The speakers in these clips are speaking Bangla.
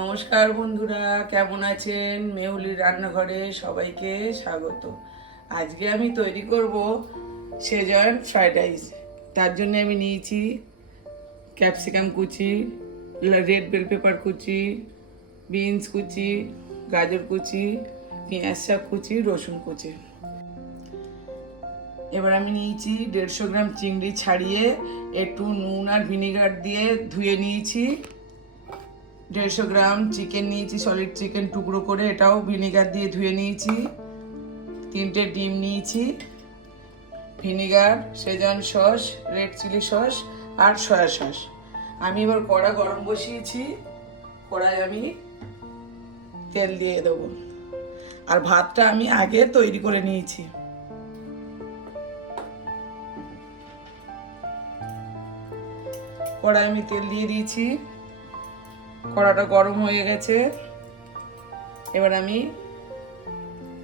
নমস্কার বন্ধুরা, কেমন আছেন? মেহুলির রান্নাঘরে সবাইকে স্বাগত। আজকে আমি তৈরি করব শেজওয়ান ফ্রাইড রাইস। তার জন্য আমি নিয়েছি ক্যাপসিকাম কুচি, রেড বেল পেপার কুচি, বিনস কুচি, গাজর কুচি, পেঁয়াজ শাক কুচি, রসুন কুচি। এবার আমি নিয়েছি 150 গ্রাম চিংড়ি ছাড়িয়ে একটু নুন আর ভিনেগার দিয়ে ধুয়ে নিয়েছি। 150 গ্রাম চিকেন নিয়েছি, সলিড চিকেন টুকরো করে, এটাও ভিনেগার দিয়ে ধুয়ে নিয়েছি। 3টে ডিম নিয়েছি, vinegar, Schezwan sauce, red chilli sauce আর সয়া সস। আমি এবার কড়া গরম বসিয়েছি, কড়াই আমি তেল দিয়ে দেবো। আর ভাতটা আমি আগে তৈরি করে নিয়েছি। কড়াই আমি তেল দিয়ে দিয়েছি, কড়াটা গরম হয়ে গেছে। এবার আমি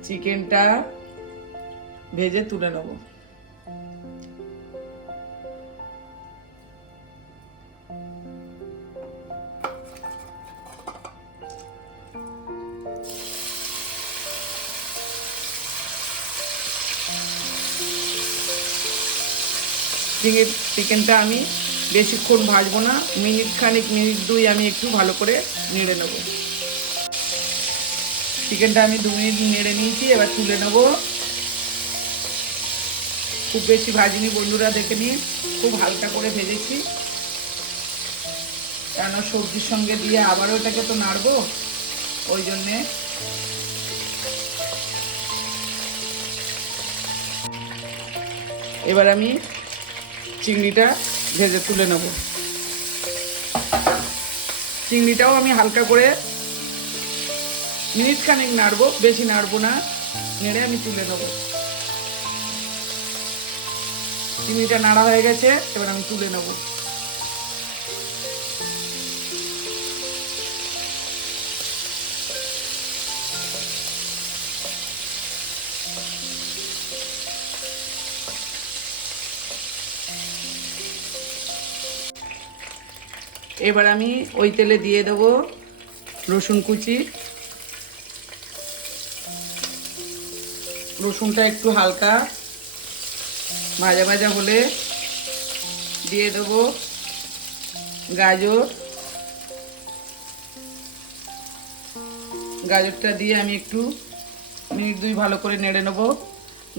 চিকেনটা ভেজে তুলে নেব। চিকেনটা আমি বেশিক্ষণ ভাজবো না, মিনিট 2 আমি একটু ভালো করে নেড়ে নেব। চিকেনটা আমি 2 মিনিট নেড়ে নিয়েছি, এবার তুলে নেব। খুব বেশি ভাজিনি বন্ধুরা, দেখে নিন, খুব হালকা করে ভেজেছি, কেন সবজির সঙ্গে দিয়ে আবারও এটাকে তো নাড়বো, ওই জন্যে। এবার আমি চিংড়িটা ভেজে তুলে নেব। চিংড়িটাও আমি হালকা করে মিনিট খানেক নাড়বো, বেশি নাড়বো না, নেড়ে আমি তুলে নেব। চিংড়িটা নাড়া হয়ে গেছে, এবার আমি তুলে নেব। এবার আমি ওই তেলে দিয়ে দেব রসুন কুচি। রসুনটা একটু হালকা ভাজা ভাজা হলে দিয়ে দেব গাজর। গাজরটা দিয়ে আমি একটু মিনিট 2 ভালো করে নেড়ে নেব।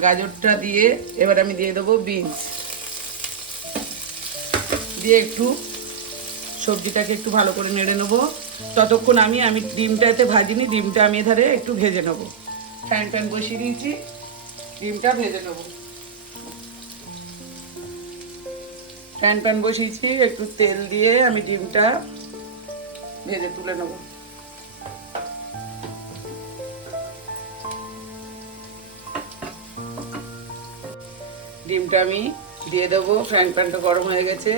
গাজরটা দিয়ে এবার আমি দিয়ে দেবো বিনস, দিয়ে একটু সবজিটাকে একটু ভালো করে নেড়ে নেবো। ততক্ষণ আমি ডিমটা এতে ভাজিনি, ডিমটা আমি এধারে একটু ভেজে নেবো। প্যান বসিয়ে দিয়েছি, ডিমটা ভেজে নেবো। প্যান বসিয়েছি, একটু তেল দিয়ে আমি ডিমটা ভেজে তুলে নেবো। ডিমটা আমি দিয়ে দেবো। প্যানটা গরম হয়ে গেছে,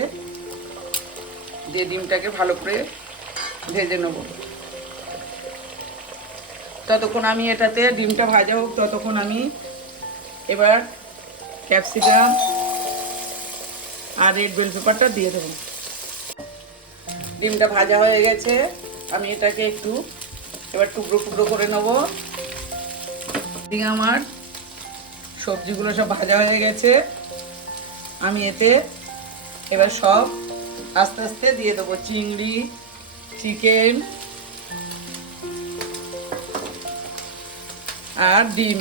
দিয়ে ডিমটাকে ভালো করে ভেজে নেব। ততক্ষণ আমি এটাতে ডিমটা ভাজা হোক, ততক্ষণ আমি এবার ক্যাপসিকাম আর রেড বেল পেপারটা দিয়ে দেবো। ডিমটা ভাজা হয়ে গেছে, আমি এটাকে একটু এবার টুকরো টুকরো করে নেব। আমার সবজিগুলো সব ভাজা হয়ে গেছে, আমি এতে এবার সব আস্তে আস্তে দিয়ে দেবো। চিংড়ি, চিকেন আর ডিম।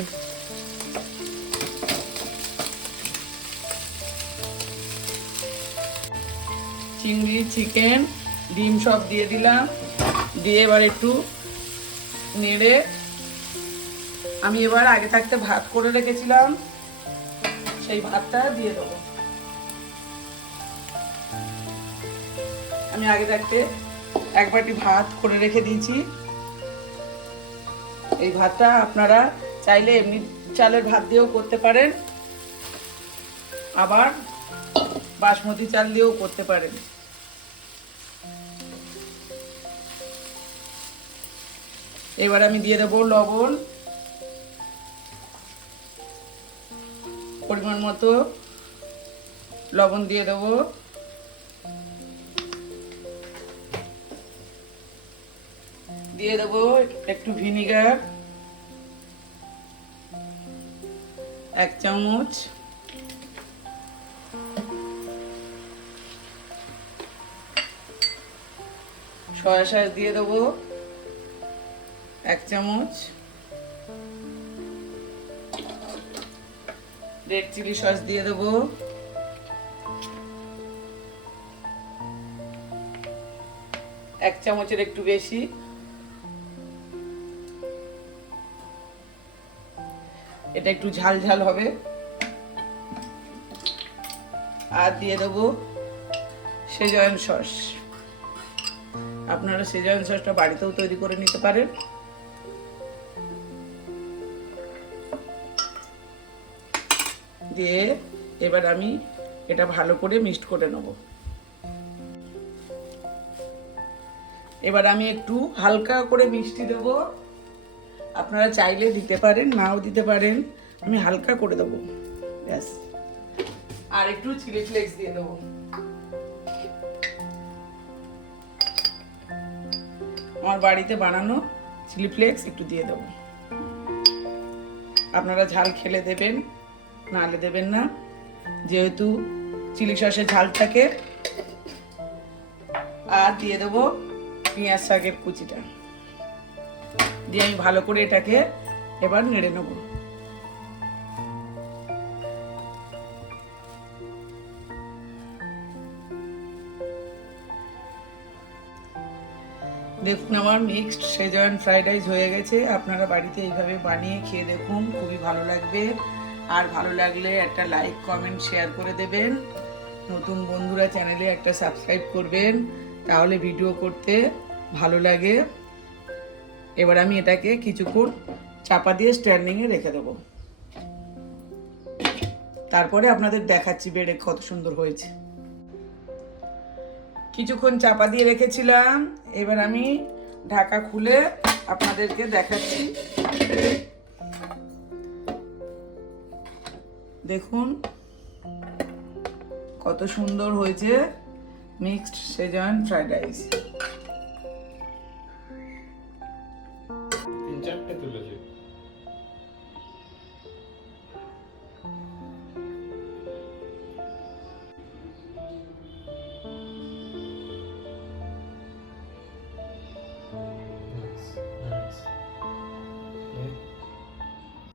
চিংড়ি, চিকেন, ডিম সব দিয়ে দিলাম, দিয়ে এবার একটু নেড়ে আমি এবার আগে থাকতে ভাত করে রেখেছিলাম, সেই ভাতটা দিয়ে দেবো। আমি আগে থাকতে 1 বাটি ভাত করে রেখে দিয়েছি। এই ভাতটা আপনারা চাইলে এমনি চালের ভাত দিয়েও করতে পারেন, আবার বাসমতি চাল দিয়েও করতে পারেন। এবার আমি দিয়ে দেবো লবণ, পরিমাণ মতো লবণ দিয়ে দেবো। দিয়ে দেবো একটু ভিনিগার, 1 চামচ, সয়া সস দিয়ে দেবো 1 চামচ, রেড চিলি সস দিয়ে দেবো 1 চামচের একটু বেশি, এটা একটু ঝাল ঝাল হবে। আর দিয়ে দেবো সেজওয়ান সস। আপনারা সেজওয়ান সসটা বাড়িতেও তৈরি করে নিতে পারেন। দিয়ে এবার আমি এটা ভালো করে মিক্সড করে নেব। এবার আমি একটু হালকা করে মিষ্টি দেব, আপনারা চাইলে দিতে পারেন, নাও দিতে পারেন, আমি হালকা করে দেবো ব্যাস। আর একটু চিলি ফ্লেক্স দিয়ে দেবো। আমার বাড়িতে বানানো চিলি ফ্লেক্স একটু দিয়ে দেবো। আপনারা ঝাল খেলে দেবেন, নাহলে দেবেন না, যেহেতু চিলি সসে ঝাল থাকে। আর দিয়ে দেবো পেঁয়াজ শাকের কুচিটা দিয়ে আমি ভালো করে এটাকে এবার নেড়ে নেব। দেখুন আমার মিক্সড সেজওয়ান ফ্রাইড রাইস হয়ে গেছে। আপনারা বাড়িতে এইভাবে বানিয়ে খেয়ে দেখুন, খুবই ভালো লাগবে। আর ভালো লাগলে একটা লাইক, কমেন্ট, শেয়ার করে দেবেন। নতুন বন্ধুরা চ্যানেলে একটা সাবস্ক্রাইব করবেন, তাহলে ভিডিও করতে ভালো লাগে। এবার আমি এটাকে কিছুক্ষণ চাপা দিয়ে স্ট্যান্ডিংয়ে রেখে দেবো। তারপরে আপনাদের দেখাচ্ছি বেড়ে কত সুন্দর হয়েছে। কিছুক্ষণ চাপা দিয়ে রেখেছিলাম, এবার আমি ঢাকা খুলে আপনাদেরকে দেখাচ্ছি। দেখুন কত সুন্দর হয়েছে মিক্সড সেজওয়ান ফ্রাইড রাইস।